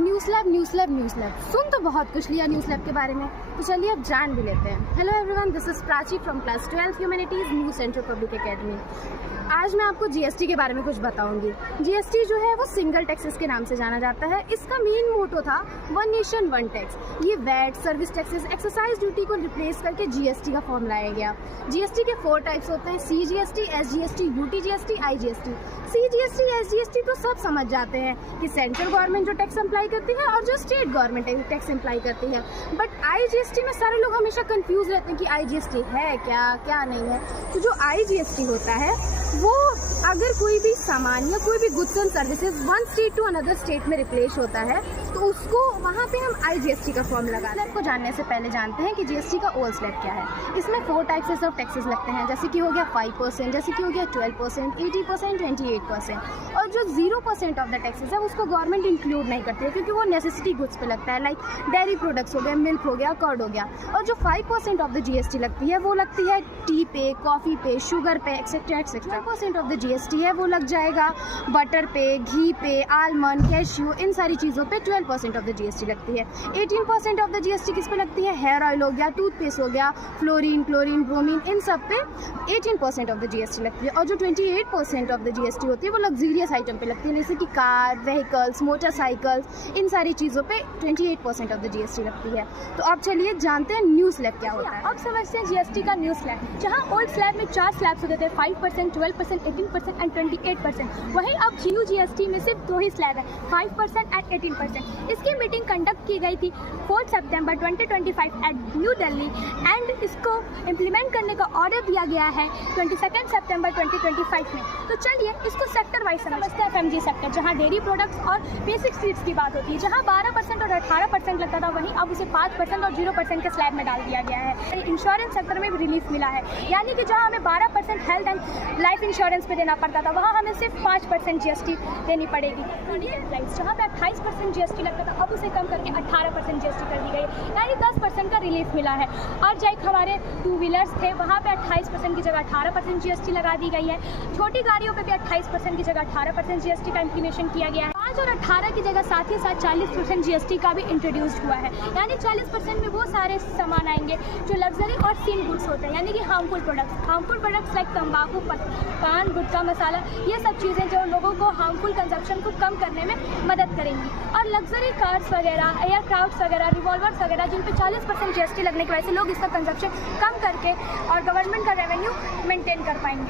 News lab सुन तो बहुत कुछ लिया न्यूज़ लैब के बारे में, तो चलिए अब जान भी लेते हैं। Hello everyone, this is Prachi from class 12 humanities new central public academy. आज मैं आपको जीएसटी के बारे में कुछ बताऊंगी। जीएसटी जो है वो सिंगल टैक्सेस के नाम से जाना जाता है। इसका मेन मोटो था वन नेशन वन टैक्स। ये VAT, service taxes, exercise duty को रिप्लेस करके जीएसटी का फॉर्म लाया गया। जीएसटी के 4 टाइप्स होते हैं: CGST, SGST, UTGST, IGST. CGST, SGST तो सब समझ जाते हैं कि सेंट्रल गवर्नमेंट जो टैक्स अप्लाई करती है और जो स्टेट गवर्नमेंट टैक्स अप्लाई करती है। बट आईजीएसटी में सारे लोग हमेशा कंफ्यूज रहते हैं कि आईजीएसटी है क्या नहीं है। तो जो आईजीएसटी होता है वो अगर कोई भी सामान या कोई भी goods and services one state to another state में रिप्लेस होता है तो उसको वहाँ पे हम आईजीएसटी का फॉर्म लगाते हैं। को जानने से पहले जानते हैं कि जीएसटी का ओल्ड स्लैब क्या है। इसमें 4 टाइप्स ऑफ टैक्सेस लगते हैं, जैसे कि हो गया 5%, जैसे कि हो गया 12%, 80%, 28%। और जो 0% ऑफ द टैक्सेस है उसको गवर्नमेंट इंक्लूड नहीं करती है क्योंकि वो नेसेसिटी गुड्स पे लगता है, लाइक डेयरी प्रोडक्ट्स हो गए, मिल्क हो गया, कर्ड हो गया। और जो 5% ऑफ द जीएसटी लगती है वो लगती है टी पे, कॉफ़ी पे, शुगर पे, etcetera etcetera. 5% of the GST है वो लग जाएगा बटर पे, घी पे, आलमंड, कैश्यू, इन सारी चीज़ों पे 12% ऑफ द जीएसटी लगती है। 18% ऑफ द जीएसटी किस पे लगती है? हेयर ऑयल हो गया, टूथपेस्ट हो गया, फ्लोरीन, क्लोरीन, ब्रोमीन, इन सब पे 18% ऑफ द जीएसटी लगती है। और जो 28% ऑफ द जीएसटी होती है वो लग्जरियस आइटम पे लगती है, जैसे कि कार, व्हीकल्स, मोटरसाइकिल्स, इन सारी चीज़ों पे 28% ऑफ द जीएसटी लगती है। तो अब चलिए जानते हैं न्यू स्लैब क्या होता है। अब समझते हैं जीएसटी का न्यू स्लैब। जहां ओल्ड स्लैब में 4 स्लैब्स होते थे, 5%, 12%, 18% एंड 28%। वहीं अब न्यू जीएसटी में सिर्फ 2 ही स्लैब है, 5% एंड 18%। इसकी मीटिंग कंडक्ट की गई थी 4 सितंबर 2025 एट न्यू दिल्ली एंड इसको इम्प्लीमेंट करने का ऑर्डर दिया गया है 22 सितंबर 2025 में। तो चलिए इसको सेक्टर वाइज समझते हैं। एफएमजी सेक्टर, जहां डेयरी प्रोडक्ट्स और बेसिक सीड्स की बात होती है, जहां 12% और 18% लगता था, वहीं अब उसे 5% और 0% के स्लैब में डाल दिया गया है। इंश्योरेंस सेक्टर में भी रिलीफ मिला है, यानी कि जहां हमें 12% हेल्थ एंड लाइफ इंश्योरेंस पे देना पड़ता था, वहां हमें सिर्फ 5% जीएसटी देनी पड़ेगी। जहां पे 28% जीएसटी लगता था, अब उसे कम करके 18% जीएसटी कर दी गई, यानी 10% का रिलीफ मिला है। और जैक हमारे 2 व्हीलर्स थे, वहाँ पे 28% की जगह 18% जीएसटी लगा दी गई है। छोटी गाड़ियों पे भी 28% की जगह 18% जीएसटी का इम्प्लीमेशन किया गया है। 5 और 18 की जगह साथ ही साथ 40% जीएसटी का भी इंट्रोड्यूस्ड हुआ है, यानी 40% में वो सारे सामान आएंगे जो लग्जरी और सीन गुड्स होते हैं, यानी कि हार्मफुल प्रोडक्ट्स लाइक तंबाकू, पान, गुटखा, मसाला, ये सब चीज़ें जो लोगों को हार्मफुल कंजप्शन को कम करने में मदद करेंगी। और लग्जरी कार्स वगैरह, एयरक्राफ्ट्स वगैरह, रिवॉल्वर्स वगैरह, जिन पे 40% जीएसटी लगने की वजह से लोग इसका कंजप्शन कम करके और गवर्नमेंट का रेवेन्यू मेंटेन कर पाएंगे।